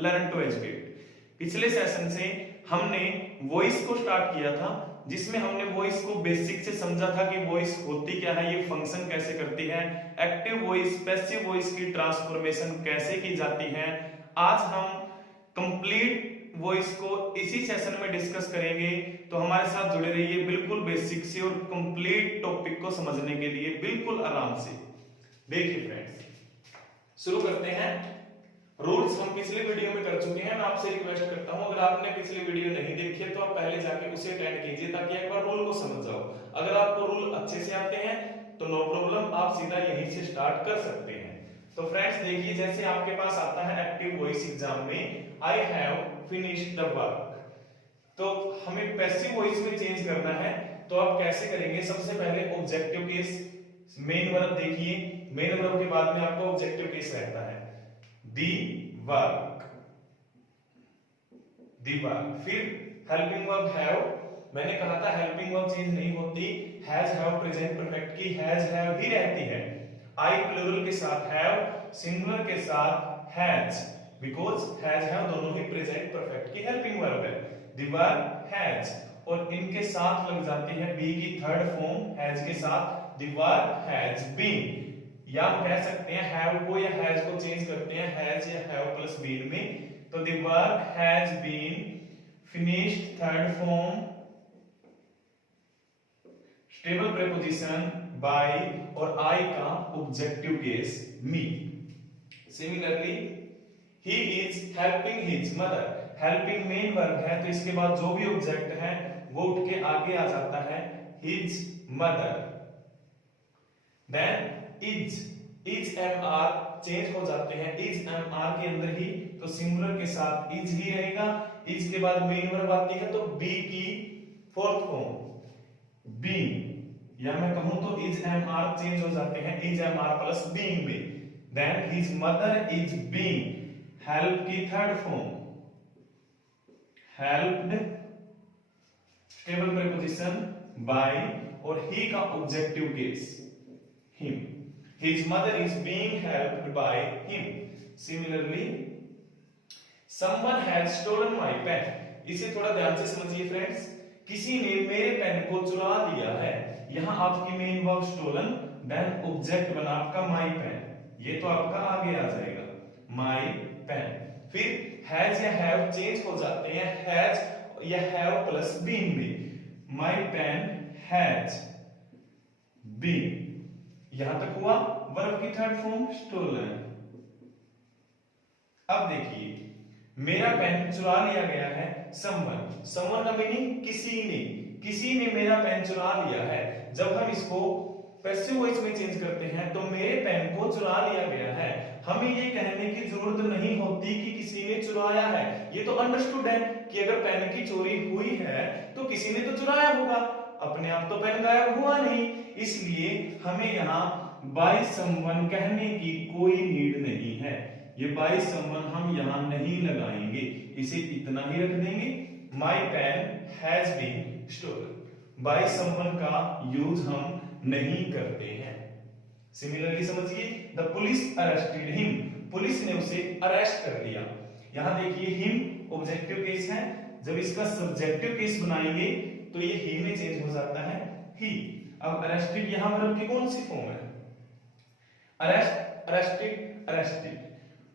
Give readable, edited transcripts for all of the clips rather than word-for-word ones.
Learn to educate. पिछले session से हमने वॉइस को स्टार्ट किया था, जिसमें हमने वॉइस को बेसिक से समझा था कि वॉइस होती क्या है, ये फंक्शन कैसे करती है, एक्टिव वॉइस पैसिव वॉइस की ट्रांसफॉर्मेशन कैसे की जाती है। आज हम कंप्लीट वॉइस को इसी सेशन में डिस्कस करेंगे, तो हमारे साथ जुड़े रहिए बिल्कुल बेसिक से और कंप्लीट टॉपिक को समझने के लिए बिल्कुल आराम से। देखिए फ्रेंड्स, शुरू करते हैं। रूल्स हम पिछले वीडियो में कर चुके हैं। मैं आपसे रिक्वेस्ट करता हूं, अगर आपने पिछली वीडियो नहीं देखी है तो आप पहले जाके उसे अटेंड कीजिए ताकि एक बार रूल को समझ जाओ। अगर आपको रूल अच्छे से आते हैं तो नो प्रॉब्लम, आप सीधा यहीं से स्टार्ट कर सकते हैं। तो फ्रेंड्स देखिए, जैसे आपके पास आता है एक्टिव वॉइस एग्जाम में I have finished the work, तो हमें पैसिव वॉइस में चेंज करना है। तो आप कैसे करेंगे? सबसे पहले ऑब्जेक्टिव केस, मेन वर्ब देखिए, मेन वर्ब के बाद में आपका ऑब्जेक्टिव केस रहता है दी वर्क, दी वर्क। फिर हेल्पिंग वर्ब हैव, मैंने कहा था हेल्पिंग वर्ब चेंज नहीं होती, हैज हैव प्रेजेंट परफेक्ट की हैज हैव ही रहती है। आई प्लूरल के साथ हैव, सिंगुलर के साथ हैज, बिकॉज हैज हैव दोनों ही प्रेजेंट परफेक्ट की हेल्पिंग वर्ब है। दी वर्क हैज, और इनके साथ लग जाती है बी की थर्ड फॉर्म हैज के साथ, दी वर्क हैज बीन, या हम कह सकते हैं हैव को या हैज को चेंज करते हैं हैज या हैव प्लस बीन में। तो the work has been finished third form stable preposition by और आई का objective case me. Similarly he is helping his mother, helping main verb है तो इसके बाद जो भी ऑब्जेक्ट है वो उठ के आगे आ जाता है his mother. Then is am are change हो जाते हैं, इज एम आर के अंदर ही, तो सिंगुलर के साथ इज ही रहेगा। इज के बाद मेन वर्ब आती है तो बी की फोर्थ फॉर्म बीइंग, या मैं कहूं तो इज एम आर चेंज हो जाते हैं is am are plus being में। Then his mother is being, help की third form helped suitable preposition by और ही का objective case him, his mother is being helped by him. Similarly someone has stolen my pen, इसे थोड़ा ध्यान से समझिए friends, किसी ने मेरे पेन को चुरा लिया है। यहां आपकी main verb stolen, then object बना आपका माई पेन, ये तो आपका आगे आ जाएगा माई पेन। फिर हैज या हैव चेंज हो जाते हैं हैज या हैव प्लस बीन में, माई पेन हैज बीन, यहां तक हुआ वर्ब की थर्ड फॉर्म स्टोलन। अब देखिए, मेरा पेन चुरा लिया गया है समवन, समवन का मीनिंग किसी ने मेरा पेन चुरा लिया है। जब हम इसको पैसिव वॉइस में चेंज करते हैं तो मेरे पेन को चुरा लिया गया है, हमें ये कहने की जरूरत नहीं होती कि किसी ने चुराया है। ये तो अंडरस्टूड है कि अगर पेन की चोरी हुई है तो किसी ने तो चुराया होगा, अपने आप तो पेन गायब हुआ नहीं। इसलिए हमें यहाँ बाय समवन कहने की कोई नीड नहीं है, ये बाय समवन हम यहाँ नहीं लगाएंगे, इसे इतना ही रख देंगे my pen has been stolen. By someone का यूज हम नहीं करते हैं। सिमिलरली समझिए, the police arrested him, police ने उसे अरेस्ट कर लिया। यहां देखिए हिम ऑब्जेक्टिव केस है, जब इसका सब्जेक्टिव केस बनाएंगे तो ये ही में चेंज हो जाता है ही। अब अरेस्टेड यहां वर्ब की कौन सी फॉर्म है? Arrest, arrested, arrested.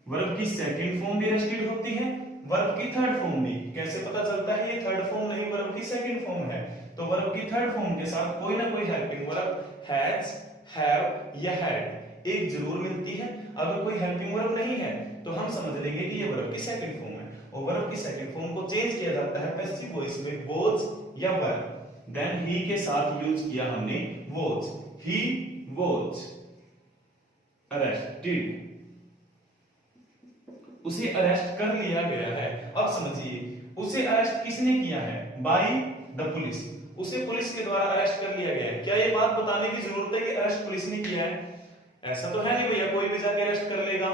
वर्ब की सेकंड फॉर्म भी अरेस्टेड होती है, वर्ब की थर्ड फॉर्म भी। कैसे पता चलता है ये थर्ड फॉर्म नहीं वर्ब की सेकंड फॉर्म है? तो वर्ब की थर्ड फॉर्म के साथ कोई ना कोई हेल्पिंग वर्ब हैज, हैव या हैड एक जरूर मिलती है। अगर कोई हेल्पिंग वर्ब नहीं है तो हम समझ लेंगे कि ये वर्ब की सेकंड फॉर्म है, और वर्ब की सेकंड फॉर्म को चेंज किया जाता है पैसिव वॉइस में वाज या वर। देन ही के साथ यूज किया हमने वाज, ही वाज अरेस्टेड, उसे अरेस्ट कर लिया गया है। अब समझिए, उसे अरेस्ट किसने किया है? बाय द पुलिस, उसे पुलिस के द्वारा अरेस्ट कर लिया गया है। क्या ये बात बताने की जरूरत है कि अरेस्ट पुलिस ने किया है? ऐसा तो है नहीं भैया, कोई भी जाके अरेस्ट कर लेगा,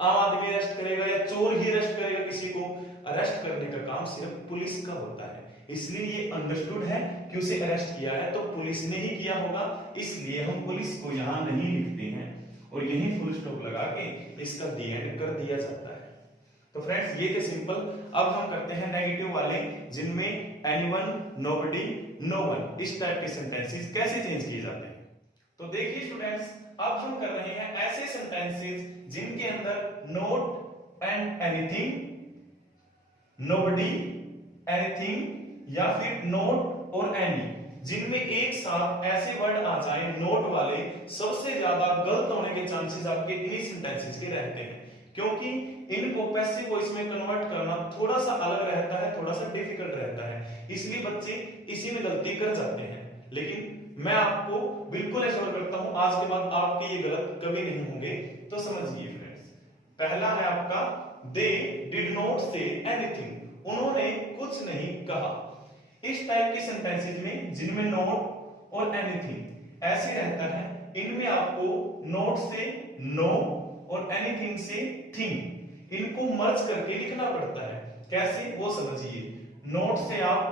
आम आदमी अरेस्ट करेगा या चोर ही अरेस्ट करेगा किसी को। अरेस्ट करने का काम सिर्फ पुलिस का होता है, इसलिए ये अंडरस्टूड है कि उसे अरेस्ट किया है तो पुलिस ने ही किया होगा, इसलिए हम पुलिस को यहां नहीं लिखते हैं और यही फुल स्टॉप लगा के इसका दी एंड कर दिया जाता है। तो फ्रेंड्स ये थे सिंपल। अब हम करते हैं नेगेटिव वाले, जिनमें एनीवन, नोबडी, नो वन, इस टाइप के सेंटेंसेस कैसे चेंज किए जाते हैं। तो देखिए स्टूडेंट्स, अब हम कर रहे हैं ऐसे सेंटेंसेस जिनके अंदर note and anything, nobody, anything या फिर नोट और एनी, जिनमें एक साथ ऐसे वर्ड आ जाए नोट वाले, सबसे ज्यादा गलत होने के चांसेस आपके इन्हीं सेंटेंसेस के रहते हैं, क्योंकि इनको पैसिव वॉइस में कन्वर्ट करना थोड़ा सा अलग रहता है, थोड़ा सा डिफिकल्ट रहता है, इसलिए बच्चे इसी में गलती कर जाते हैं। लेकिन मैं आपको बिल्कुल एश्योर करता हूं आज के बाद आपके ये गलत कभी नहीं होंगे। तो समझिए फ्रेंड्स, पहला है आपका they did not say anything, उन्होंने कुछ नहीं कहा। इस टाइप के सेंटेंसेस में जिनमें नॉट और एनीथिंग ऐसे रहता है, इनमें आपको नॉट से नो और एनीथिंग से थिंग, इनको मर्ज करके लिखना पड़ता है। कैसे वो समझिए, नोट से आप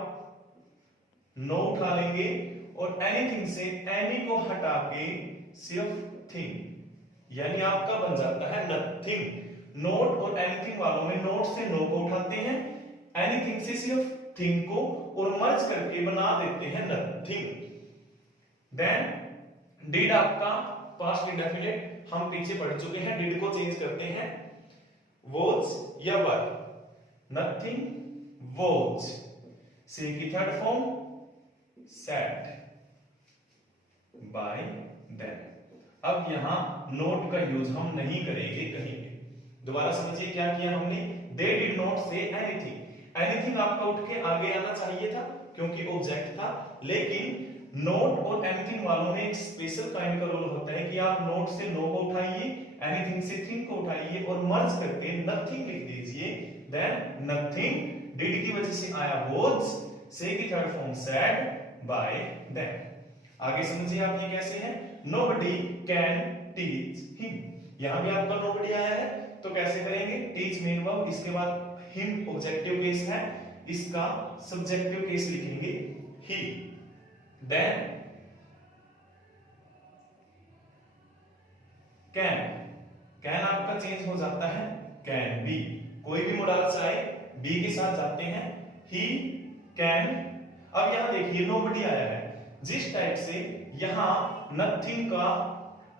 नो उठा लेंगे और एनीथिंग से एनी को हटा के सिर्फ थिंग, यानी आपका बन जाता है नथिंग। नोट और एनीथिंग वालों में नोट से नो को उठाते हैं, एनीथिंग से सिर्फ थिंग को, और मर्ज करके बना देते हैं नथिंग। देन डिड आपका पास्ट इंडेफिनिट, हम पीछे पढ़ चुके हैं, डिड को चेंज करते हैं वॉज या वर, नथिंग वॉज। से की third form said bye them. अब यहां नोट का यूज हम नहीं करेंगे कहीं पे। दोबारा समझिए क्या किया हमने, they did not say anything, anything आपका उठ के आगे आना चाहिए था क्योंकि ऑब्जेक्ट था, लेकिन नोट और एनीथिंग वालों में एक स्पेशल काइंड का रोल होता है कि आप नोट से नो को उठाइए, एनीथिंग से थिंग को उठाइए और मर्ज करके नथिंग लिख दीजिए। देन नथिंग डिड की वजह से आया वॉज, से की third form said bye them. आगे समझिए आप ये कैसे है, नोबडी कैन टीच हिम, यहां भी आपका नोबडी आया है तो कैसे करेंगे, टीच मेन वर्ब, इसके बाद हिम ऑब्जेक्टिव केस है, इसका सब्जेक्टिव केस लिखेंगे ही। देन कैन, कैन आपका चेंज हो जाता है कैन बी, कोई भी मोडाल्स आए बी के साथ जाते हैं, ही कैन। अब यहां देखिए नोबडी आया है, जिस टाइप से यहां नथिंग का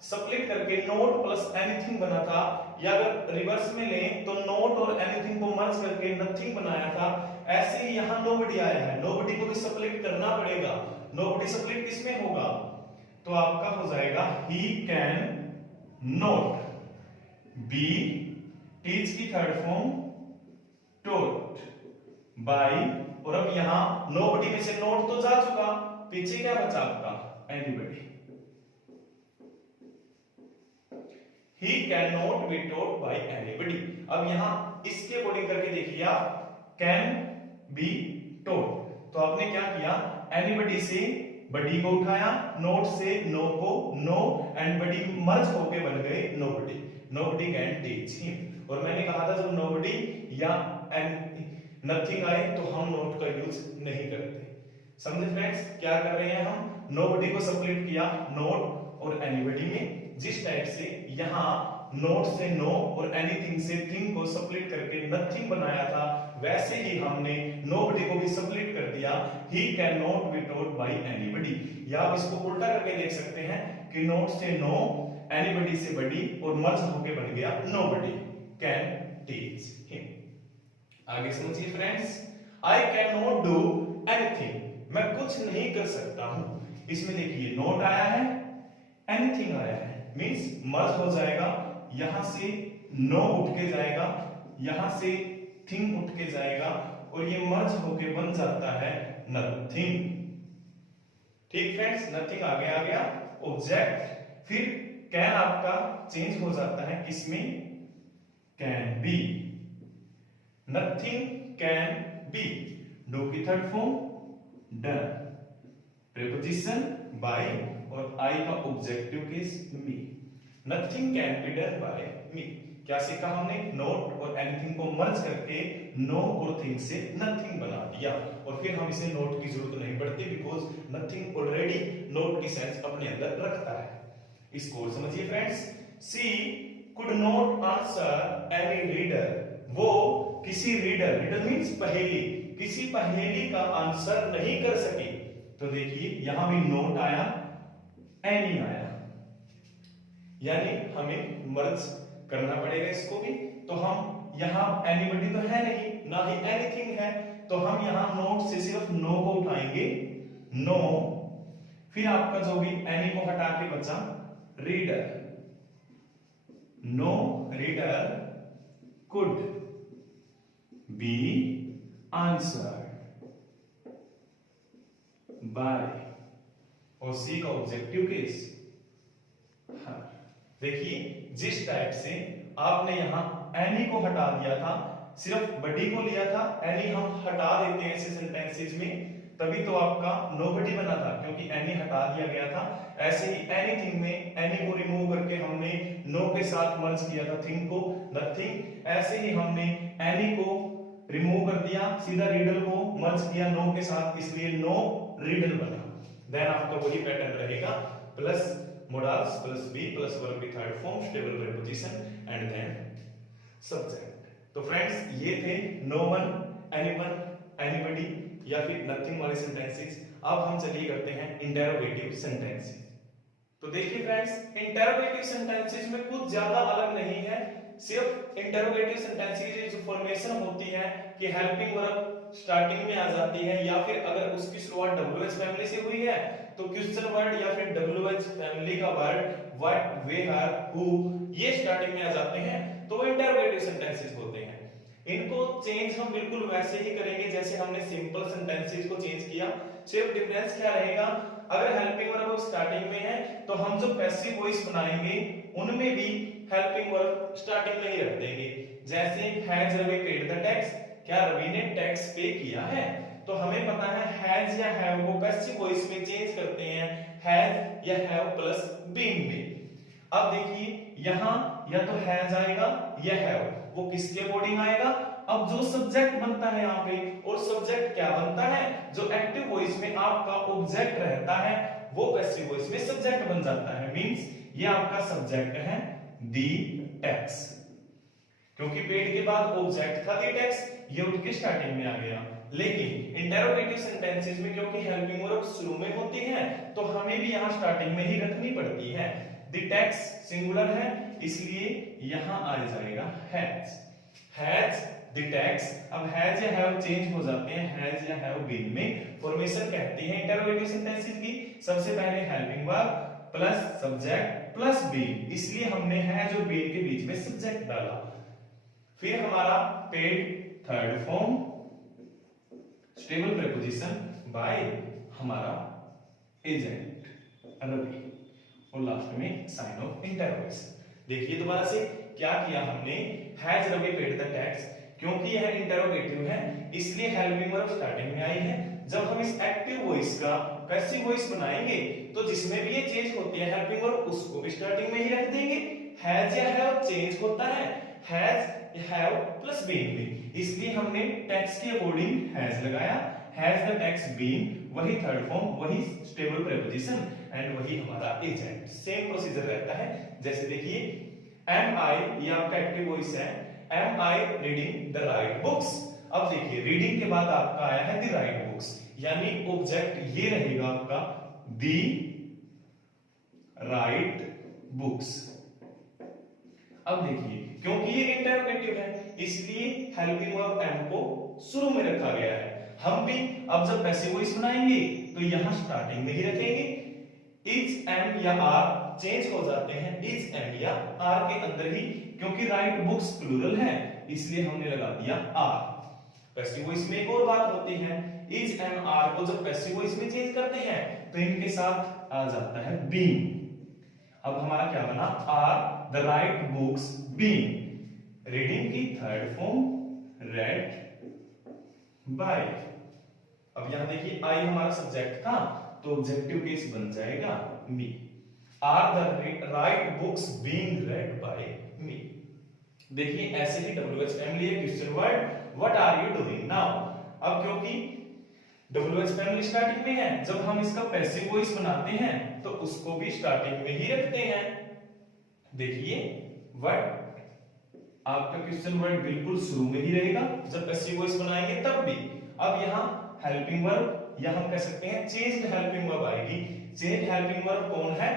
स्प्लिट करके नोट प्लस एनीथिंग बना था, या अगर रिवर्स में लें तो नोट और एनीथिंग को मर्ज करके नथिंग बनाया था, ऐसे ही यहां नोबडी आया है, नोबडी को भी स्प्लिट करना पड़ेगा। नोबडी स्प्लिट किसमें होगा, तो आपका हो जाएगा he can not, be teach की थर्ड फॉर्म टोट, बाई, और अब यहां नोबडी में से नोट तो जा चुका, पीछे क्या बचा आपका anybody. He cannot be taught by anybody। अब यहां इसके अकॉर्डिंग करके देखिए आप, can be taught, तो आपने क्या किया, anybody से बडी को उठाया, नोट से नो को, नो एंड बडी मर्ज होके बन गए nobody, nobody can teach him। और मैंने कहा था जब nobody या नथिंग आए तो हम नोट का यूज नहीं करते। समझे फ्रेंड्स, क्या कर रहे हैं हम, नोबडी को स्प्लिट किया नोट और एनीबडी में, जिस टाइप से यहां नोट से नो और एनीथिंग से थिंग को स्प्लिट करके नथिंग बनाया था, वैसे ही हमने नोबडी को भी स्प्लिट कर दिया, he can not be taught by anybody. या आप इसको उल्टा करके देख सकते हैं कि नोट से नो, एनीबडी से बडी और मर्ज होके बन गया नोबडी कैन टीच हिम। आगे समझिए friends, I can not do anything, मैं कुछ नहीं कर सकता हूं। इसमें देखिए नोट आया है, एनीथिंग आया है, मींस मर्ज हो जाएगा, यहां से नो उठ के जाएगा, यहां से थिंग उठ के जाएगा और ये मर्ज होके बन जाता है नथिंग। ठीक फ्रेंड्स, नथिंग आगे आ गया ऑब्जेक्ट। फिर कैन आपका चेंज हो जाता है किसमें, can be, nothing can be, do की third form done, preposition by और आई का objective case me, nothing can be done by me. क्या सीखा हमने, नोट और एनीथिंग को मर्ज करके नो और थिंग से नथिंग बना दिया, और फिर हम इसे नोट की जरूरत नहीं पड़ती बिकॉज नथिंग ऑलरेडी नोट की सेंस अपने अंदर रखता है। इसको समझिए friends, she could not answer any reader वो किसी रीडर, रीडर मीन्स पहेली, किसी पहेली का आंसर नहीं कर सके। तो देखिए यहां भी नोट आया, एनी आया, यानी हमें मर्ज करना पड़ेगा इसको भी। तो हम यहां एनीबॉडी तो है नहीं, ना ही एनीथिंग है, तो हम यहां नोट से सिर्फ नो को उठाएंगे, नो, फिर आपका जो भी एनी को हटा के बचा reader, no reader could be answered by, और सी का ऑब्जेक्टिव केस हर। देखिए जिस टाइप से आपने यहां एनी को हटा दिया था, सिर्फ बडी को लिया था, एनी हम हटा देते हैं ऐसे सेंटेंसेस में, तभी तो आपका नोबडी बना था, क्योंकि एनी हटा दिया गया था। ऐसे ही एनीथिंग में एनी को रिमूव करके हमने नो के साथ मर्ज किया था थिंग को, नथिंग। ऐसे ही हमने एनी को रिमूव कर दिया, सीधा रीडल को मर्ज किया नो के साथ, इसलिए नो रीडल बना। देन आपका वही पैटर्न रहेगा, plus modals plus be plus verb की third form, stable preposition and then subject. तो फ्रेंड्स ये थे नो वन, एनीवन, एनीबॉडी या फिर नथिंग वाले सेंटेंसेस। अब हम चलिए करते हैं इंटरोगेटिव सेंटेंसेस। तो देखिए फ्रेंड्स, इंटरोगेटिव सेंटेंसेस में कुछ ज्यादा अलग नहीं है, सिर्फ इंटरोगेटिव सेंटेंसेस की जो फॉर्मेशन होती है कि हेल्पिंग वर्ब स्टार्टिंग में आ जाती है, या फिर अगर उसकी शुरुआत WH फैमिली से हुई है तो क्वेश्चन वर्ड या फिर WH फैमिली का वर्ड व्हाट, वेयर, हु ये स्टार्टिंग में आ जाते हैं, तो वो इंटरोगेटिव सेंटेंसेस होते हैं। इनको चेंज हम बिल्कुल वैसे ही करेंगे जैसे हमने सिंपल सेंटेंसेस को चेंज किया। सिर्फ डिफरेंस क्या रहेगा, अगर हेल्पिंग वर्ब स्टार्टिंग में है तो हम जो पैसिव वॉइस बनाएंगे उनमें भी हेल्पिंग वर्ब स्टार्टिंग में ही रख देंगे। जैसे has Ravi paid the tax, क्या रवि ने टैक्स पे किया है, तो हमें पता है हैज या हैव को पैसिव वॉइस में चेंज करते हैं हैज या हैव प्लस बीइंग में। अब देखिए यहां या तो हैज आएगा या हैव, वो किसके अकॉर्डिंग आएगा, अब जो सब्जेक्ट बनता है यहाँ पे, और सब्जेक्ट क्या बनता है, जो एक्टिव वॉइस में आपका ऑब्जेक्ट रहता है वो पैसिव वॉइस में सब्जेक्ट बन जाता है। मींस ये आपका सब्जेक्ट है दी टैक्स, क्योंकि पेड के बाद ऑब्जेक्ट था दी टैक्स, ये उठ के स्टार्टिंग में आ गया। लेकिन इंटरोगेटिव सेंटेंसेस में क्योंकि हेल्पिंग वर्ब शुरू में होती है तो हमें भी यहाँ स्टार्टिंग में ही रखनी पड़ती है। द टैक्स सिंगुलर है इसलिए यहां आ जाएगा हैज, हैज द टैक्स। अब हैज या हैव चेंज हो जाते हैं हैज या हैव बीन में। फॉर्मेशन कहते हैं इंटरोगेटिव सेंटेंसेस की, सबसे पहले helping verb plus subject plus been, इसलिए हमने हैज और बीन के बीच में सब्जेक्ट डाला। फिर हमारा paid third form, stable preposition by हमारा एजेंट रवि, और लास्ट में साइन ऑफ इंटरोगेशन। देखिए दोबारा से क्या किया हमने, has Ravi paid the tax, क्योंकि यह इंटरोगेटिव है इसलिए हेल्पिंग वर्ब स्टार्टिंग में आई है। जब हम इस एक्टिव वॉइस का पैसिव वॉइस बनाएंगे तो जिसमें भी ये चेंज होती है हेल्पिंग वर्ब उसको भी स्टार्टिंग में ही रख देंगे। हैज या हैव चेंज होता है हैज हैव प्लस बीन में, इसलिए हमने टैक्स के अकॉर्डिंग हैज लगाया, हैज द टैक्स बीन, वही थर्ड फॉर्म, वही स्टेबल प्रीपोजिशन एंड वही हमारा एजेंट। सेम प्रोसीजर रहता है। जैसे देखिए एम आई, ये आपका एक्टिव वॉइस है, am I reading the right books. अब देखिए रीडिंग के बाद आपका आया है द राइट बुक्स, यानी ऑब्जेक्ट ये रहेगा आपका द राइट बुक्स। अब देखिए क्योंकि ये इंटरोगेटिव है इसलिए हेल्पिंग वर्ब एम को शुरू में रखा गया है। हम भी अब जब पैसिव वॉइस बनाएंगे तो यहां स्टार्टिंग में ही रखेंगे। इज एम या आर चेंज हो जाते हैं इज एम या आर के अंदर ही, क्योंकि राइट बुक्स प्लूरल है इसलिए हमने लगा दिया आर। पैसिव वॉइस में एक और बात होती है, इज एम आर को जब पैसिव वॉइस में चेंज करते हैं तो इनके साथ आ जाता है बीन। अब हमारा क्या बना, are the right books been, reading की थर्ड फॉर्म रेड बाय। अब यहां देखिए आई हमारा सब्जेक्ट था तो ऑब्जेक्टिव केस बन जाएगा me, are the right books being read by me. देखिए ऐसे ही WH फैमिली है, question word what are you doing now. अब क्योंकि WH फैमिली स्टार्टिंग में है, जब हम इसका पैसिव वॉइस बनाते हैं तो उसको भी स्टार्टिंग में ही रखते हैं। देखिए व्हाट आपका क्वेश्चन वर्ड बिल्कुल शुरू में ही रहेगा जब पैसिव वॉइस बनाएंगे तब भी। अब यहाँ हेल्पिंग वर्ब या हम कह सकते हैं चेंज्ड हेल्पिंग वर्ब आएगी। चेंज्ड हेल्पिंग वर्ब कौन है?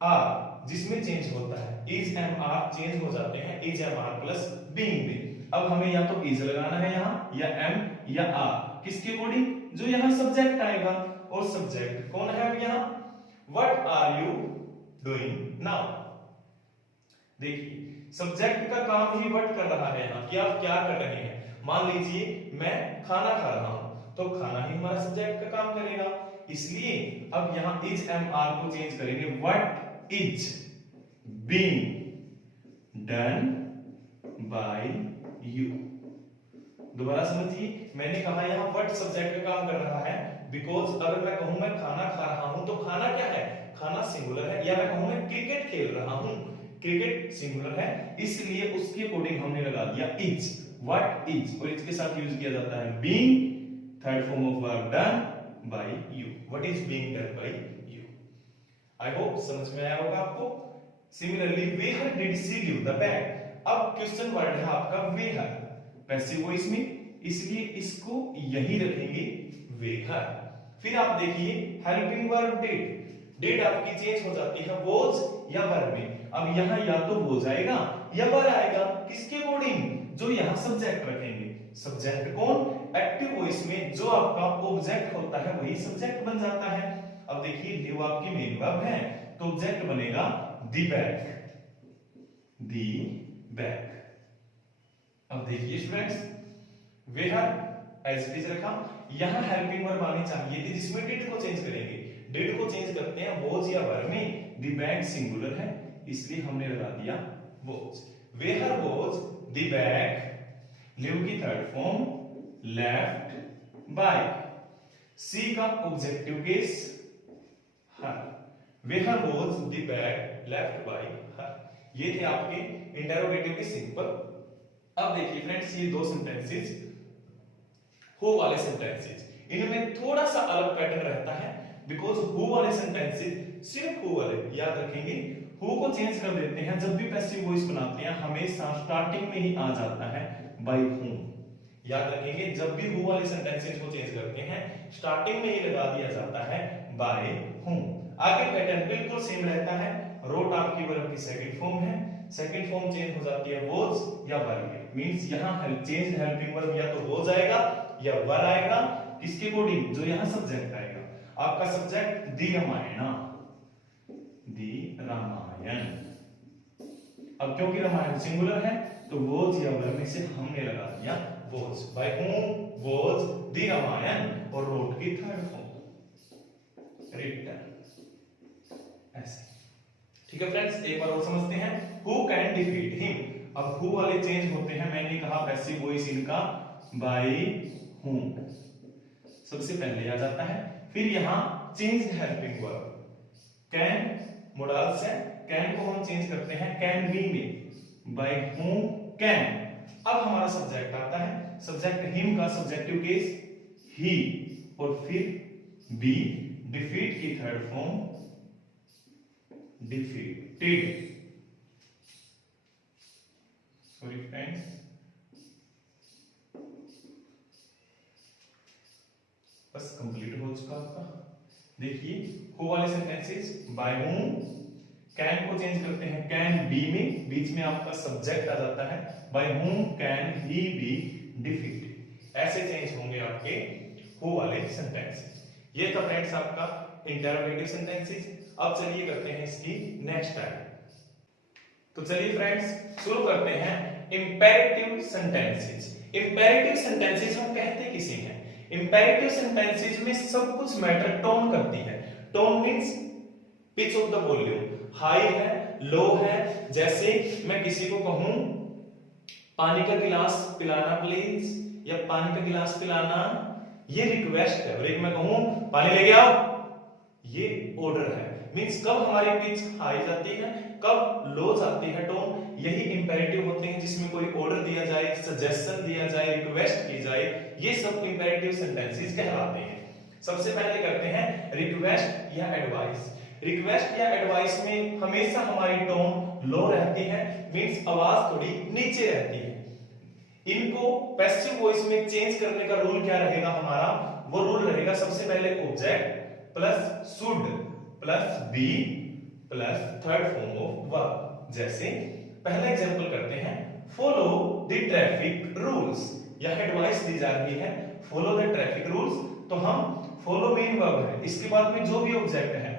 आर, जिसमें चेंज होता है। इज एम आर चेंज हो जाते हैं is am are plus being में। अब हमें या तो इज लगाना है यहाँ या एम या आर, किसके अकॉर्डिंग? जो यहाँ सब्जेक्ट आएगा, और सब्जेक्ट कौन है अब यहाँ? What are you doing now. देखिए सब्जेक्ट का काम ही व्हाट कर रहा है यहाँ कि आप क्या कर रहे हैं। मान लीजिए मैं खाना खा रहा हूं तो खाना ही हमारा सब्जेक्ट का काम करेगा, इसलिए अब यहाँ इज एम आर को चेंज करेंगे। What is being done by you. दोबारा समझिए, मैंने कहा यहाँ व्हाट सब्जेक्ट का काम कर रहा है बिकॉज अगर मैं कहूं मैं खाना खा रहा हूं तो खाना क्या है? खाना सिंगुलर है। या मैं कहूं मैं क्रिकेट खेल रहा हूं, क्रिकेट सिंगुलर है, इसलिए उसके अकॉर्डिंग हमने लगा दिया इज। व्हाट इज, और इसके साथ यूज किया जाता है being, third form of verb done by you. What is being done by you. I hope समझ में आया होगा आपको। Similarly where did she give the bag. अब क्वेश्चन वर्ड है आपका वेयर, पैसिव वॉइस में, इसलिए इसको यही रखेंगे वेयर। फिर आप देखिए हेल्पिंग वर्ब डिड। डिड आपकी चेंज हो जाती है वॉज या वर में। अब यहाँ या तो वॉज आएगा या वर आएगा, किसके अकॉर्डिंग? जो यहाँ सब्जेक्ट रखेंगे। सब्जेक्ट कौन? एक्टिव वॉइस में जो आपका ऑब्जेक्ट होता है वही सब्जेक्ट बन जाता है। अब देखिए गिव आपकी मेन वर्ब है तो ऑब्जेक्ट बनेगा द बैग, द बैग। अब देखिए students, where as it is रखा, यहां हेल्पिंग वर्ब आनी चाहिए थी जिसमें डिड को चेंज करेंगे। डिड को चेंज करते हैं वॉज या वर में, द बैग सिंगुलर है इसलिए हमने लगा दिया was. Where was the bag, leave की third form left by, she का objective case her. Where was the bag left by her, ये थे आपके इंटरोगेटिव के सिंपल। अब देखिए फ्रेंड्स, ये दो सेंटेंसेस हु वाले सेंटेंसेस, इनमें थोड़ा सा अलग पैटर्न रहता है बिकॉज हु वाले सेंटेंसेस सिर्फ हु वाले याद रखेंगे। हु को चेंज कर देते हैं जब भी पैसिव वॉइस बनाते हैं, हमेशा स्टार्टिंग में ही आ जाता है बाय हूम। याद रखेंगे जब भी हु वाले सेंटेंसेस को चेंज करते हैं स्टार्टिंग में ही लगा दिया जाता है बाय हूम। आगे पैटर्न बिल्कुल सेम रहता है। रोट आपकी वर्ब की सेकंड फॉर्म है, सेकंड फॉर्म चेंज हो जाती है वॉज या वर में। मींस यहां चेंज हेल्पिंग वर्ब या तो वॉज आएगा या वर आएगा, किसके अकॉर्डिंग? जो यहां सब्जेक्ट आएगा। आपका सब्जेक्ट दी रामायण, दी रामायण। अब क्योंकि रामायण सिंगुलर है तो वॉज या वर में से हमने लगा दिया was. By whom was the Ramayana, और रोट की थर्ड फॉर्म रिटन, ऐसे। ठीक है फ्रेंड्स, एक बार और समझते हैं। Who can defeat him. अब हु वाले चेंज होते हैं, मैंने कहा पैसिव वॉइस इनका बाय हूम सबसे पहले आ जाता है। फिर यहां change helping verb can modals है, कैन को हम चेंज करते हैं कैन बी में, बाय हूम कैन। अब हमारा सब्जेक्ट आता है, सब्जेक्ट हिम का सब्जेक्टिव केस ही, और फिर बी, डिफीट की third form defeated. Sorry friends, बस कंप्लीट हो चुका आपका। देखिए हु वाले सेंटेंसेस बाय हूम, कैन को चेंज करते हैं कैन बी में, बीच में आपका सब्जेक्ट आ जाता है। Bye whom can he be defeated. ऐसे चेंज होंगे आपके हु वाले सेंटेंसेस। ये था फ्रेंड्स आपका इंटरोगेटिव सेंटेंसेस। अब चलिए करते हैं इसकी नेक्स्ट टाइप। तो चलिए फ्रेंड्स शुरू करते हैं इंपेरेटिव सेंटेंसेस। इंपेरेटिव सेंटेंसेस हम कहते किसे हैं? इंपेरेटिव सेंटेंसेस में सब कुछ मैटर टोन करती है। Tone means pitch of the volume, high है लो है। जैसे मैं किसी को कहूं पानी का गिलास पिलाना प्लीज, या पानी का गिलास पिलाना, ये रिक्वेस्ट है। और एक मैं कहूं पानी लेके आओ, ये ऑर्डर है। मींस कब हमारी पिच हाई जाती है, कब लो जाती है टोन, यही इंपेरेटिव होते हैं जिसमें कोई ऑर्डर दिया जाए, सजेशन दिया जाए, रिक्वेस्ट की जाए, ये सब इंपेरेटिव सेंटेंसेस कहलाते हैं। सबसे पहले करते हैं रिक्वेस्ट या एडवाइस। रिक्वेस्ट या एडवाइस में हमेशा हमारी टोन लो रहती है, मींस आवाज थोड़ी नीचे रहती है। इनको पैसिव वॉइस में चेंज करने का रूल क्या रहेगा हमारा, वो रूल रहेगा सबसे पहले object plus should plus be plus third form of verb. जैसे पहला एग्जांपल करते हैं, फॉलो द ट्रैफिक रूल्स। यह एडवाइस दी जा रही है, फॉलो द ट्रैफिक रूल्स, तो हम फॉलो मेन वर्ब है, इसके बाद में जो भी ऑब्जेक्ट है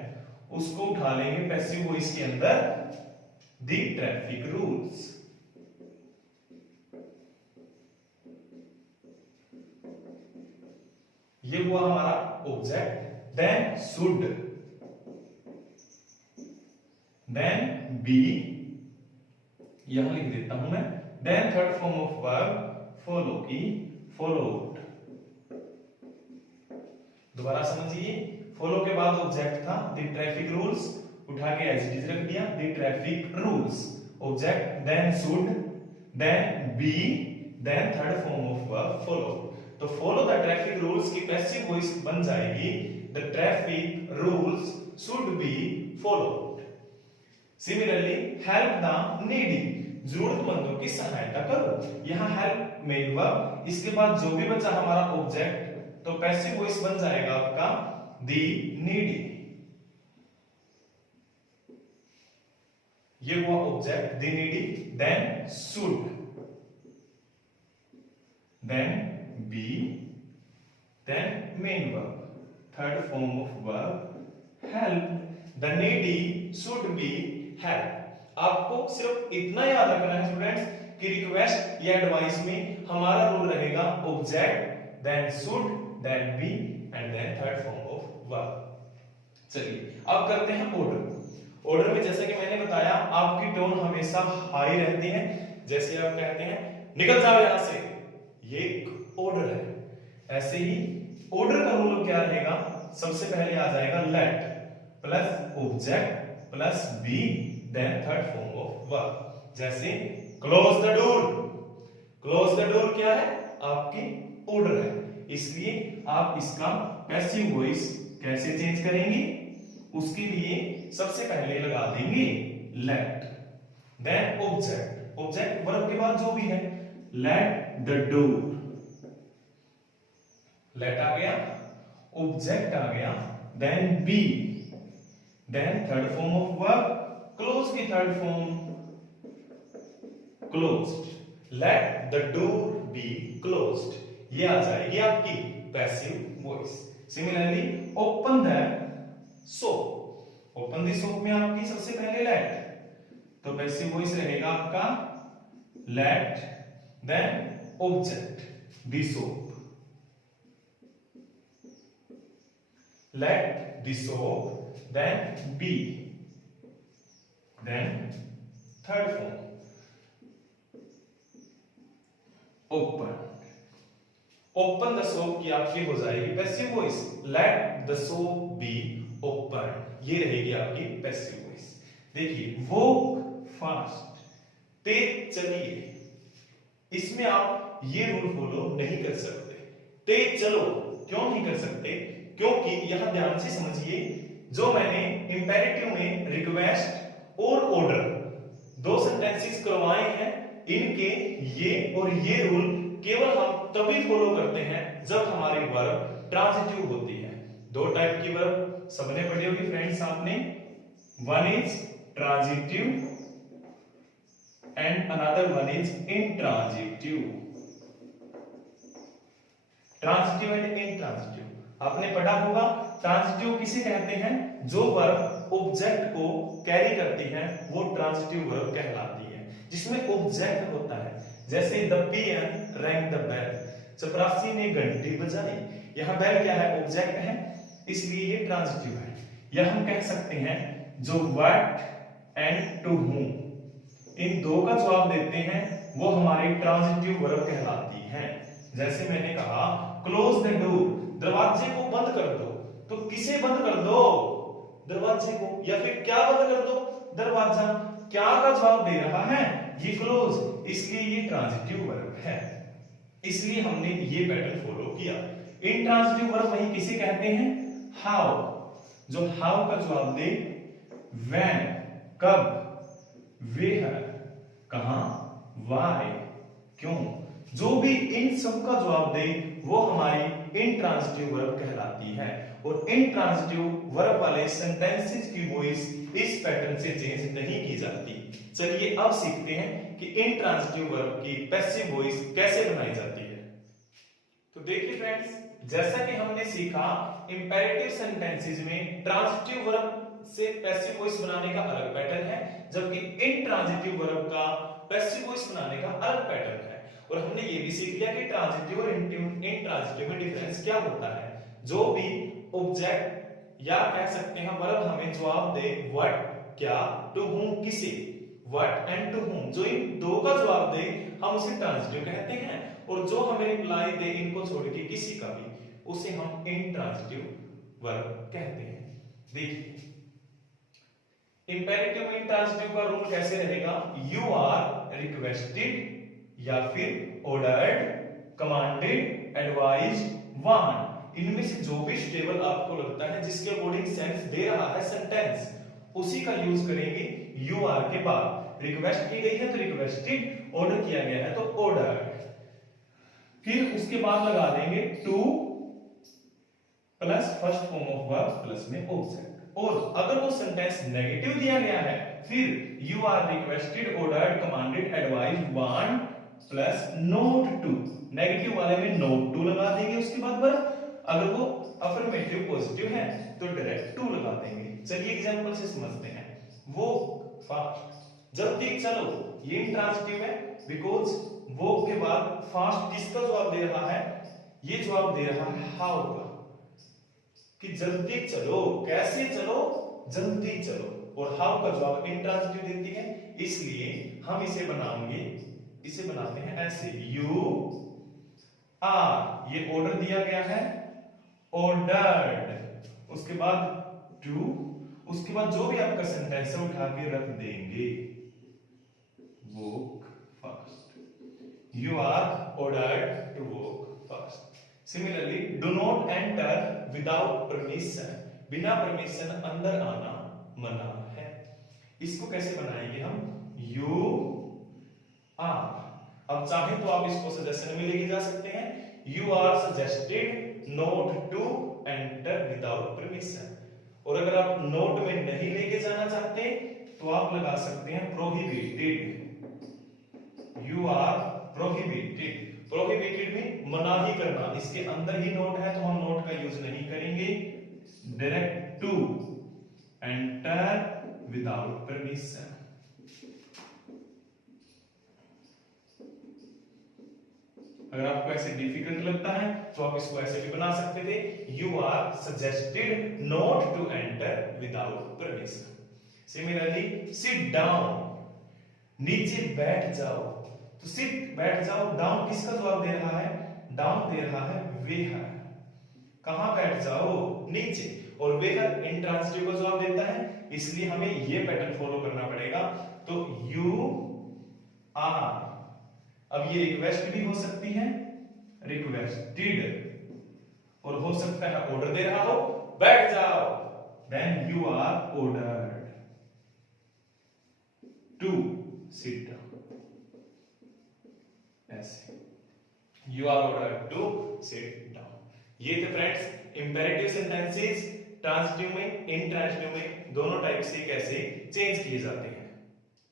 उसको उठा लेंगे पैसिव वॉइस के अंदर, द ट्रैफिक रूल्स। ये हुआ हमारा object. Then should, then be, यहां लिख देता हूं मैं, then third form of verb follow की, फॉलोड। दोबारा समझिए, फॉलो के बाद ऑब्जेक्ट था द ट्रैफिक रूल्स, उठा के एज इट इज रख दिया, the traffic rules object, then should, then be, then third form of verb follow. तो फॉलो द ट्रैफिक रूल्स की पैसिव वॉइस बन जाएगी, the traffic rules should be followed. Similarly help the needy, जरूरतमंदों की सहायता करो। यहां हेल्प मेन वर्ब, इसके बाद जो भी बचा हमारा ऑब्जेक्ट, तो पैसिव वॉइस बन जाएगा आपका दी नीडी। ये हुआ object the needy. Then should, then be, then main verb, third form of verb help the needy should be help. आपको सिर्फ इतना याद रखना है स्टूडेंट्स कि रिक्वेस्ट या एडवाइस में हमारा रूल रहेगा object, then should, then be and then third form of verb. चलिए अब करते हैं ऑर्डर। ऑर्डर में जैसे कि मैंने बताया आपकी टोन हमेशा हाई रहती है। जैसे आप कहते हैं निकल जाओ यहां से, ये एक ऑर्डर है। ऐसे ही ऑर्डर का रूल क्या रहेगा, सबसे पहले आ जाएगा let plus object plus be, then third form of verb. जैसे close the door, close the door क्या है, आपकी ऑर्डर है, इसलिए आप इसका पैसिव वॉइस कैसे चेंज करेंगे, उसके लिए सबसे पहले लगा देंगे let, then object, object verb के बाद जो भी है, लेट द डोर, लेट आ गया, ऑब्जेक्ट आ गया, then be, then third form of verb, close की third form closed, let the door be closed, ये आ जाएगी आपकी passive voice. Similarly open the soap, open the soap में आपकी सबसे पहले लेट, तो पैसिव वॉइस रहेगा आपका let, then object the soap, let the soap, then be, then third form open, open the soap की आपकी हो जाएगी passive voice, let the soap be open, ये रहेगी आपकी पैसिव वॉइस। देखिए walk fast, तेज चलिए, इसमें आप ये रूल फॉलो नहीं कर सकते, तेज चलो क्यों नहीं कर सकते, क्योंकि यहां ध्यान से समझिए, जो मैंने इंपेरेटिव में रिक्वेस्ट और ऑर्डर दो सेंटेंसेस करवाए हैं, इनके ये और ये रूल केवल हम तभी फॉलो करते हैं जब हमारी वर्ब ट्रांजिटिव होती है। दो टाइप की वर्ब सबने पढ़ी होगी फ्रेंड्स आपने, one is transitive and another one is intransitive. Transitive and intransitive आपने पढ़ा होगा। ट्रांजिटिव किसे कहते हैं, जो वर्ब ऑब्जेक्ट को कैरी करती है वो ट्रांजिटिव वर्ब कहलाती है, जिसमें ऑब्जेक्ट होता है। जैसे the peon rang the bell, चपरासी ने घंटी बजाई, यहां बेल क्या है, ऑब्जेक्ट है, इसलिए ये ट्रांजिटिव है। या हम कह सकते हैं जो व्हाट एंड टू हूम, इन दो का जवाब देते हैं वो हमारी ट्रांजिटिव वर्ब कहलाती है। जैसे मैंने कहा क्लोज द डोर, दरवाजे को बंद कर दो, तो किसे बंद कर दो, दरवाजे को, या फिर क्या बंद कर दो, दरवाजा। क्या का जवाब दे रहा है, ये क्लोज, इसलिए ये ट्रांजिटिव वर्ब है, इसलिए हमने ये पैटर्न फॉलो किया। इंट्रांजिटिव वर्ब वही किसे कहते हैं, हाउ, जो हाउ का जवाब दे when कब, where कहां, why क्यों, जो भी इन सब का जवाब दे वो हमारी इंट्रांजिटिव वर्ब कहलाती है। और इंट्रांजिटिव वर्ब वाले सेंटेंसेस की वॉइस इस पैटर्न से चेंज नहीं की जाती। चलिए अब सीखते हैं कि इंट्रांजिटिव वर्ब की पैसिव वॉइस कैसे बनाई जाती है। तो देखिए फ्रेंड्स, जैसा कि हमने सीखा इंपेरेटिव सेंटेंसेस में ट्रांजिटिव वर्ब से पैसिव वॉइस बनाने का अलग पैटर्न है, जबकि इंट्रांजिटिव वर्ब का पैसिव वॉइस बनाने का अलग पैटर्न है। और हमने ये भी सीख लिया कि ट्रांजिटिव और इंट्रांजिटिव में डिफरेंस क्या होता है। जो भी ऑब्जेक्ट या कह सकते हैं वर्ब हमें जवाब दे व्हाट क्या, टू whom किसे, व्हाट एंड टू whom, जो इन दो का जवाब दे हम उसे ट्रांजिटिव कहते हैं। और जो हमें रिप्लाई दे इनको छोड़ के किसी का भी, उसे हम इंट्रांजिटिव वर्ब कहते हैं। देखिए इंपेरेटिव इंट्रांजिटिव का रूल कैसे रहेगा, यू आर रिक्वेस्टेड या फिर ऑर्डर्ड, कमांडेड, एडवाइज्ड, वांट, इनमें से जो भी स्टेबल आपको लगता है जिसके अकॉर्डिंग सेंस दे रहा है सेंटेंस, उसी का यूज करेंगे यू आर के बाद। रिक्वेस्ट की गई है तो रिक्वेस्टेड, ऑर्डर किया गया है तो ऑर्डर, फिर उसके बाद लगा देंगे to plus first form of verb plus में ऑब्जेक्ट। और अगर वो सेंटेंस नेगेटिव दिया गया है फिर you are requested, ordered, commanded, advised, want plus not to, negative वाले में नोट टू लगा देंगे उसके बाद वर्ब। अगर वो अफर्मेटिव पॉजिटिव है तो डायरेक्ट टू लगा देंगे। चलिए एग्जांपल से समझते हैं। वो फास्ट, जल्दी चलो, ये इंट्रांजिटिव है बिकॉज वो के बाद फास्ट किसका जवाब दे रहा है, ये जवाब दे रहा है हाउ का, कि जल्दी चलो, कैसे चलो, जल्दी चलो। और हाउ का जवाब इंट्रांजिटिव देती है, इसलिए हम इसे बनाते हैं ऐसे, यू आर, ये ऑर्डर दिया गया है, ऑर्डर्ड, उसके बाद टू, उसके बाद जो भी आपका सेंटेंस है उठा के रख देंगे, walk fast, you are ordered to walk fast. Similarly do not enter without permission, बिना परमिशन अंदर आना मना है। इसको कैसे बनाएंगे हम, यू आर। अब चाहे तो आप इसको सजेशन में लेके जा सकते हैं, you are suggested not to enter without permission. और अगर आप नोट में नहीं लेके जाना चाहते तो आप लगा सकते हैं prohibited, you are prohibited. Prohibited में मना ही करना, इसके अंदर ही नोट है तो हम नोट का यूज नहीं करेंगे, direct to enter without permission. अगर आपको ऐसे डिफिकल्ट लगता है तो आप इसको ऐसे भी बना सकते थे, you are suggested not to enter without permission. Similarly sit down, नीचे बैठ जाओ, तो सिट बैठ जाओ, डाउन किसका जवाब दे रहा है, डाउन दे रहा है वेयर, कहां बैठ जाओ, नीचे। और वेयर इंट्रांजिटिव का जवाब देता है, इसलिए हमें ये पैटर्न फॉलो करना पड़ेगा। तो यू आर, अब ये रिक्वेस्ट भी हो सकती है, रिक्वेस्टेड, और हो सकता है ऑर्डर दे रहा हो, बैठ जाओ, then you are ordered to sit down, ऐसे you are ordered to sit down. ये थे फ्रेंड्स इंपेरेटिव सेंटेंसेस ट्रांजिटिव में, इंट्रांजिटिव में, दोनों टाइप से कैसे चेंज किए जाते हैं।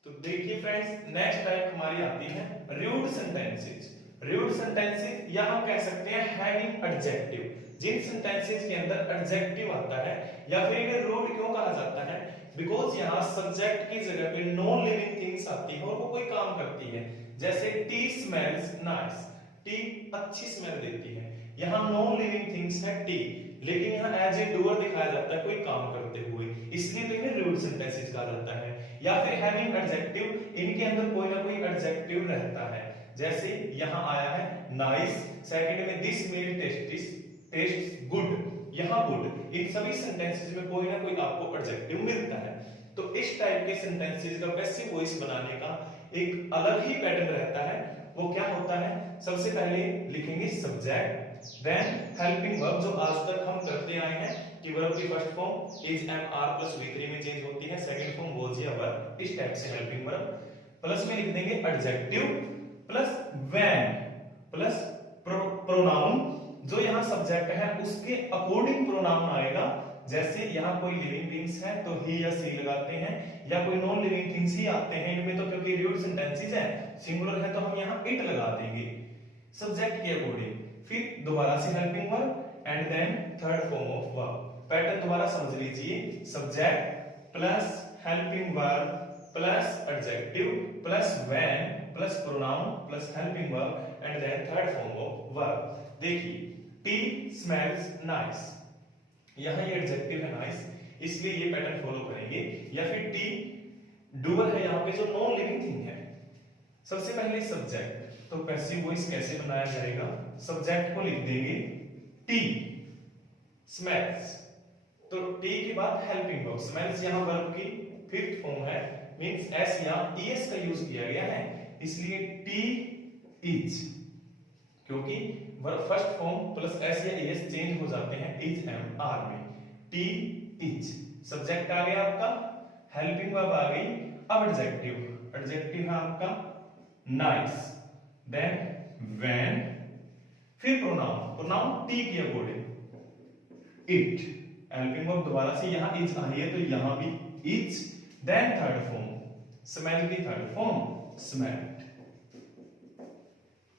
तो देखिए फ्रेंड्स, नेक्स्ट टाइप हमारी आती है रूड सेंटेंसेस। रूड सेंटेंसेस या हम कह सकते हैं हैविंग एडजेक्टिव, जिन सेंटेंसेस के अंदर एडजेक्टिव आता है, या फिर इन्हें रूड क्यों कहा जाता है, बिकॉज यहाँ सब्जेक्ट की जगह पे नॉन लिविंग थिंग्स आती है और वो कोई काम करती है। जैसे टी स्मेल्स नाइस, टी अच्छी स्मेल देती है, यहाँ नॉन लिविंग थिंग्स है टी, लेकिन यहाँ एज ए डूअर दिखाया जाता है कोई काम करते हुए, इसलिए तो इन्हें रूड सेंटेंसेस कहा जाता है। या फिर हैविंग एडजेक्टिव, इनके अंदर कोई ना कोई एडजेक्टिव रहता है, जैसे यहाँ आया है नाइस, सेकंड में दिस मील टेस्ट्स गुड, यहाँ गुड, इन सभी सेंटेंसेस में कोई ना कोई आपको एडजेक्टिव मिलता है। तो इस टाइप के सेंटेंसेस का पैसिव वॉइस बनाने का एक अलग ही पैटर्न रहता है। वो क्या होता है, सबसे पहले लिखेंगे सब्जेक्ट, देन हेल्पिंग वर्ब, जो आज तक हम करते आए हैं कि कि वर्ब की first form is am are plus V3 में चेंज होती है, सेकंड फॉर्म वॉज या वर, इस टाइप से हेल्पिंग वर्ब। प्लस में लिख देंगे adjective plus when plus pronoun, जो यहाँ सब्जेक्ट है उसके अकॉर्डिंग प्रोनाउन आएगा। जैसे यहाँ कोई लिविंग थिंग्स है तो ही या सी लगाते हैं, या कोई नॉन लिविंग थिंग्स ही आते हैं इनमें, तो क्योंकि रूट सेंटेंसेस है, सिंगुलर है तो हम यहाँ इट लगा देंगे सब्जेक्ट के अकॉर्डिंग। फिर दोबारा से helping verb and then third form of verb. Pattern दोबारा समझ लीजिए, subject plus helping verb plus adjective plus when plus pronoun plus helping verb and then third form of verb. देखिए टी स्मेल्स नाइस, यहां ये adjective है nice, इसलिए ये pattern follow करेंगे। या फिर टी डूअर है यहाँ पे जो नॉन लिविंग थिंग है। सबसे पहले सब्जेक्ट, तो पैसिव वॉइस कैसे बनाया जाएगा, सब्जेक्ट को लिख देंगे टी स्मेल्स, तो टी के बाद हेल्पिंग वर्ब, स्मेल्स यहाँ वर्ब की फिफ्थ फॉर्म है, मींस एस या ईएस का यूज किया गया है, इसलिए टी इज, क्योंकि verb first form plus S या ईएस चेंज हो जाते हैं इज एम आर में। टी इज सब्जेक्ट आ गया आपका, हेल्पिंग वर्ब आ गई, अब एडजेक्टिव, एडजेक्टिव है आपका नाइस, देन व्हेन, फिर प्रोनाउन, प्रोनाउन टी के अकॉर्डिंग इट, हेल्पिंग वर्ब दोबारा से यहां इज आई है तो यहां भी is, then third form smell की third form smelled.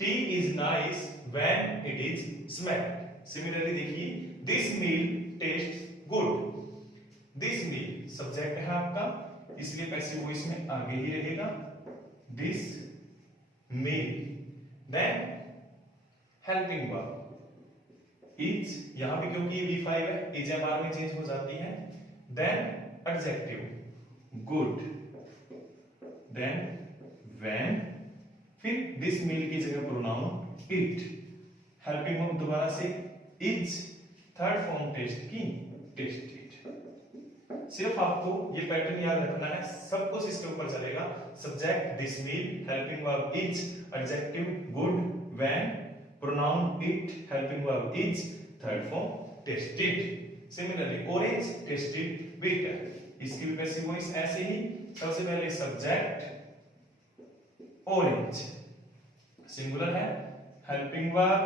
Tea is nice when it is smelled. Similarly देखिए this meal taste good, this meal subject है आपका, इसलिए पैसिव वॉइस में आगे ही रहेगा this meal, then helping verb is, यहां भी क्योंकि V5 है इज एमआर में चेंज हो जाती है, then adjective good, then when, फिर दिस मील की जगह प्रोनाउन इट, हेल्पिंग वर्ब दोबारा से इज, थर्ड फॉर्म टेस्ट की टेस्टेड। सिर्फ आपको ये पैटर्न याद रखना है, सब कुछ इसके ऊपर चलेगा, subject this meal, helping verb is, adjective good, when, pronoun it, helping verb is, third form tested. Similarly orange tested bitter, इसकी भी पैसिव वॉइस ऐसे ही, सबसे पहले सब्जेक्ट ऑरेंज सिंगुलर है, हेल्पिंग वर्ब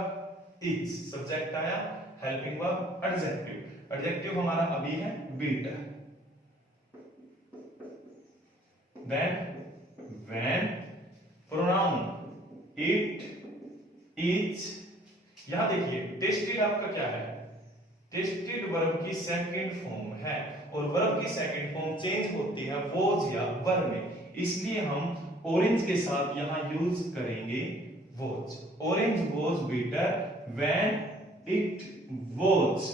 इज, सब्जेक्ट आया, हेल्पिंग वर्ब एडजेक्टिव, एडजेक्टिव हमारा अभी है bitter, then when, pronoun it is. यहां देखिए टेस्टेड आपका क्या है, टेस्टेड वर्ब की सेकंड फॉर्म है, और वर्ब की सेकंड फॉर्म चेंज होती है वॉज या वर में, इसलिए हम ऑरेंज के साथ यहां यूज करेंगे was. Orange was bitter when it was,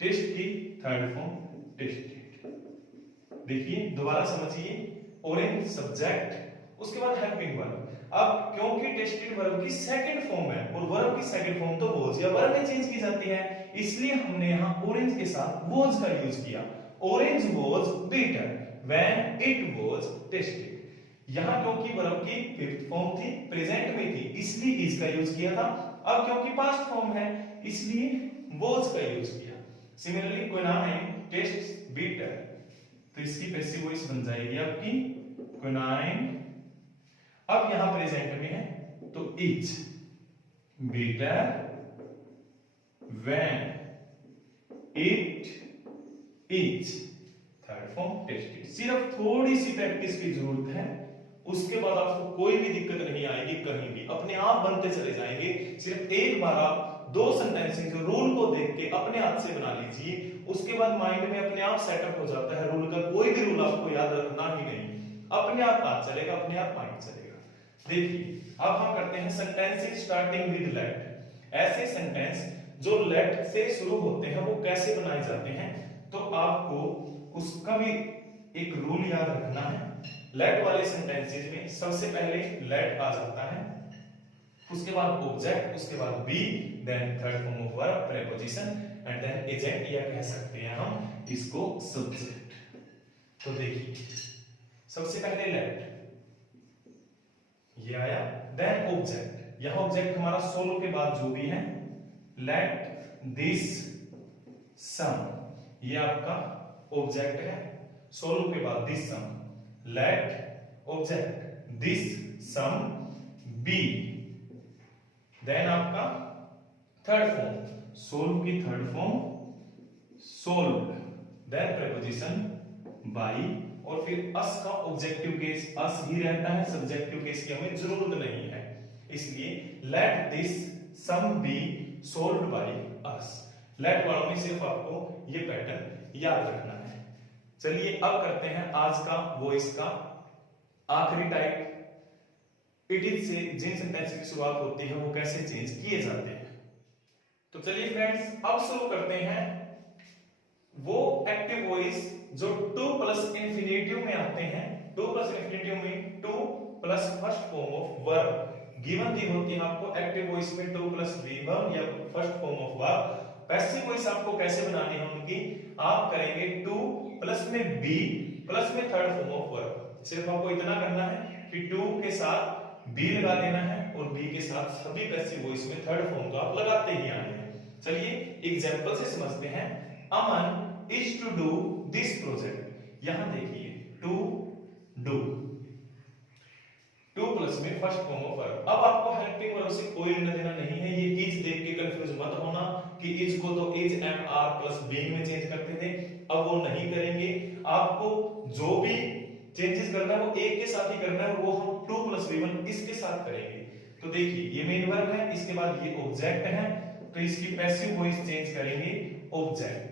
test की थर्ड फॉर्म टेस्टेड। देखिए दोबारा समझिए, ऑरेंज सब्जेक्ट, उसके बाद हेल्पिंग वर्ब। अब क्योंकि टेस्टेड वर्ब की सेकंड फॉर्म है और वर्ब की सेकंड फॉर्म तो वॉज या वर में चेंज की जाती है, इसलिए हमने यहां ऑरेंज के साथ वॉज का यूज किया। Orange was bitter when it was tested. यहां क्योंकि वर्ब की फिफ्थ फॉर्म थी, प्रेजेंट में थी, इसलिए इज का यूज किया था। अब क्योंकि पास्ट फॉर्म है इसलिए वॉज का यूज किया। सिमिलरली क्विनाइन टेस्ट्स बिटर, तो इसकी पैसिव वॉइस बन जाएगी आपकी क्विनाइन। अब यहां प्रेजेंट में है तो is bitter when it is, third form tested. सिर्फ थोड़ी सी प्रैक्टिस की जरूरत है, उसके बाद आपको कोई भी दिक्कत नहीं आएगी, कहीं भी अपने आप बनते चले जाएंगे। सिर्फ एक बार आप दो सेंटेंसेस रूल को देख के अपने हाथ से बना लीजिए, उसके बाद माइंड में अपने आप सेटअप हो जाता है रूल का। कोई भी रूल आपको याद रखना ही नहीं, अपने आप हाथ चलेगा, अपने आप माइंड चलेगा। देखिए अब हम करते हैं सेंटेंसेस स्टार्टिंग विद लेट। ऐसे सेंटेंस जो लेट से शुरू होते हैं वो कैसे बनाए जाते हैं, तो आपको उसका भी एक रूल याद रखना है। लेट वाले सेंटेंसेस में सबसे पहले लेट आ जाता है, उसके बाद ऑब्जेक्ट, उसके बाद be, then third form of verb preposition and then agent, या कह सकते हैं हम इसको सब्जेक्ट। तो देखिए सबसे पहले लेट ये आया, देन ऑब्जेक्ट। यहां ऑब्जेक्ट हमारा सोलो के बाद जो भी है, लेट दिस सम, ये आपका ऑब्जेक्ट है। सोल्व के बाद this sum, let object this sum be, then आपका थर्ड फॉर्म, सोल्व की third form solved, then preposition by, और फिर अस का ऑब्जेक्टिव केस अस ही रहता है, सब्जेक्टिव केस की हमें जरूरत नहीं है, इसलिए let this sum be solved by us. Let वालों में सिर्फ आपको ये पैटर्न याद रखना है। चलिए अब करते हैं आज का वॉइस का आखिरी टाइप, इट इज से जिन सेंटेंस की शुरुआत होती है वो कैसे चेंज किए जाते हैं। तो चलिए फ्रेंड्स अब शुरू करते हैं वो एक्टिव वॉइस जो टू प्लस इंफिनिटिव में आते हैं। टू प्लस इंफिनिटिव में to plus first form of verb given दी होती है आपको। एक्टिव वॉइस में टू प्लस वर्ब या first form of verb. Passive voice आपको कैसे बनानी है उनकी, आप करेंगे टू प्लस में बी प्लस में थर्ड फॉर्म ऑफ वर्ब। सिर्फ आपको इतना करना है कि टू के साथ बी लगा देना है और बी के साथ सभी पैसिव वॉइस में थर्ड फॉर्म को आप लगाते ही आने हैं। चलिए एग्जांपल से समझते हैं। Aman is to do this project. यहां देखिए टू डू, टू प्लस में फर्स्ट फॉर्म ऑफ वर्ब। अब आपको हेल्पिंग वर्ब से कोई लेना देना नहीं है। ये इज देख के कंफ्यूज मत होना कि इज को तो is am are plus being में चेंज करते थे, अब वो नहीं करेंगे। आपको जो भी चेंजेस करना है वो एक के साथ ही करना है, वो हम टू प्लस v1 इसके साथ करेंगे। तो देखिए ये मेन वर्ब है, इसके बाद ये ऑब्जेक्ट है, तो इसकी पैसिव वॉइस चेंज करेंगे object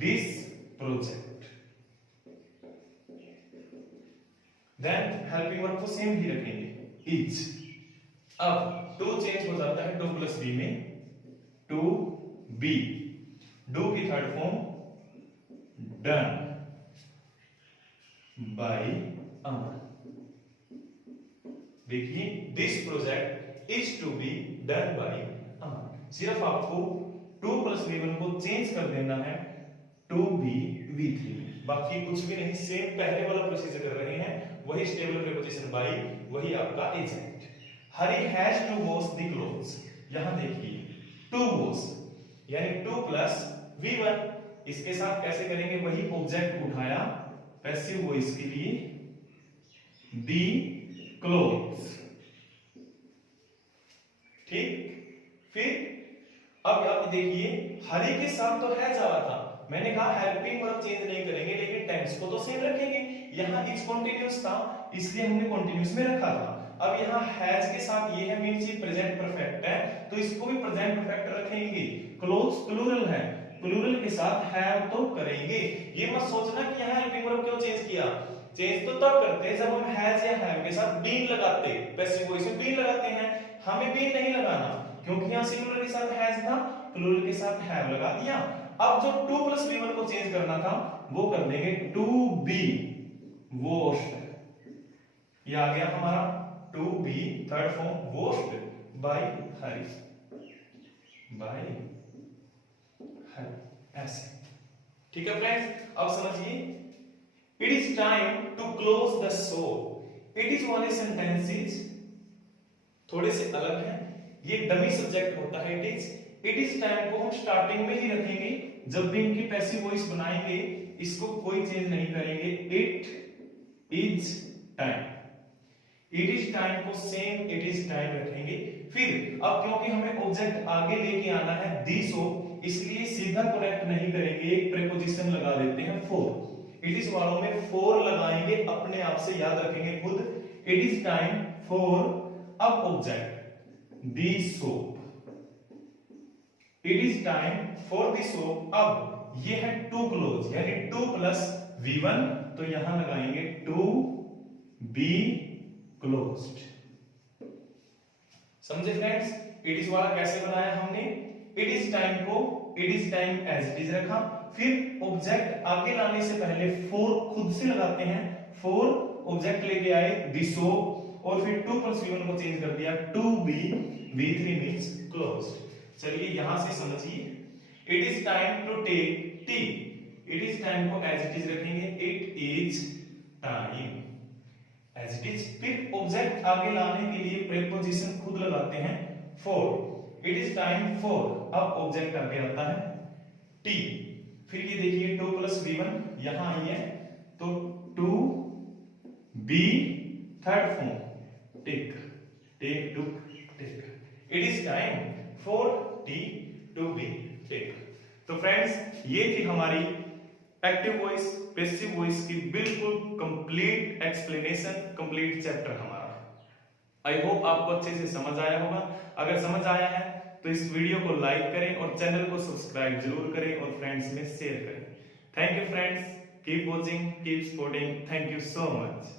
this project. Then helping verb को सेम ही रखेंगे इज। अब टू चेंज हो जाता है टू प्लस बी में टू बी, डू की third form done by Aman. देखिए this project is to be done by Aman. सिर्फ आपको टू प्लस v1 को चेंज कर देना है टू बी v3, बाकी कुछ भी नहीं। सेम पहले वाला प्रोसीजर कर रहे हैं, वही स्टेबल प्रीपोजिशन बाई, वही आपका agent. Hari has to wash the clothes. यहां देखिए टू वॉश यानी टू प्लस v1, इसके साथ कैसे करेंगे, वही ऑब्जेक्ट उठाया पैसिव वॉइस के लिए दी क्लोथ्स। ठीक, फिर अब आप देखिए हरी के साथ तो हैज आ रहा था, मैंने कहा हेल्पिंग वर्ब चेंज नहीं करेंगे लेकिन टेंस को तो सेम रखेंगे। यहां इज कंटीन्यूअस था इसलिए हमने कंटीन्यूअस में रखा था। अब यहां हैज के साथ ये है मींस ये प्रेजेंट परफेक्ट है, तो इसको भी प्रेजेंट परफेक्ट रखेंगे। क्लोथ्स प्लूरल है, प्लूरल के साथ हैव तो करेंगे। ये मत सोचना कि यहां हेल्पिंग वर्ब क्यों चेंज किया, चेंज तो तब करते हैं जब हम हैज या हैव के साथ बीन लगाते, पैसिव वॉइस में बीन लगाते हैं। हमें बीन नहीं लगाना क्योंकि यहां सिंगुलर के साथ हैज था, प्लूरल के साथ हैव लगा दिया। अब जो टू प्लस v1 को चेंज करना था वो कर देंगे टू बी वॉश्ड। ये आ गया हमारा to be third form washed by Hari, by Hari, ऐसे। ठीक है फ्रेंड्स, अब समझिए it is time to close the show. It is वाले सेंटेंसेस थोड़े से अलग हैं, ये डमी सब्जेक्ट होता है इट इज टाइम को हम स्टार्टिंग में ही रखेंगे। जब भी इनकी पैसिव वॉइस बनाएंगे इसको कोई चेंज नहीं करेंगे। It is time, it is time को सेम इट इज टाइम रखेंगे। फिर अब क्योंकि हमें ऑब्जेक्ट आगे लेके आना है दी सो, इसलिए सीधा कनेक्ट नहीं करेंगे, एक प्रीपोजिशन लगा देते हैं फॉर। इट इज वालों में फॉर लगाएंगे, अपने आप से याद रखेंगे खुद। इट इज टाइम फॉर, अब object the soap. It is time for the soap. अब ये है टू क्लोज यानी टू प्लस v1, तो यहां लगाएंगे टू बी क्लोज्ड। समझे फ्रेंड्स, इट इज वाला कैसे बनाया हमने, इट इज टाइम को it is time as it is रखा, फिर ऑब्जेक्ट आगे लाने से पहले फॉर खुद से लगाते हैं, फॉर ऑब्जेक्ट लेके आए दी सोप, और फिर टू प्लस v1 को चेंज कर दिया to be v3 means closed. चलिए यहां से समझिए it is time to take tea. It is time को एज इट इज रखेंगे, it is time as it is. फिर ऑब्जेक्ट आगे लाने के लिए प्रीपोजिशन खुद लगाते हैं for. It is time for, अब ऑब्जेक्ट आगे आता है टी, फिर ये देखिए 2 + v1 यहां आई है तो 2 b third form tick take took tick, it is time for tea to be tick. तो फ्रेंड्स ये थी हमारी एक्टिव वॉइस पैसिव वॉइस की बिल्कुल कंप्लीट एक्सप्लेनेशन, कंप्लीट चैप्टर हमारा। आई होप आपको अच्छे से समझ आया होगा। अगर समझ आया है तो इस वीडियो को लाइक करें और चैनल को सब्सक्राइब जरूर करें और फ्रेंड्स में शेयर करें। Thank you friends, keep watching, keep supporting, thank you so much.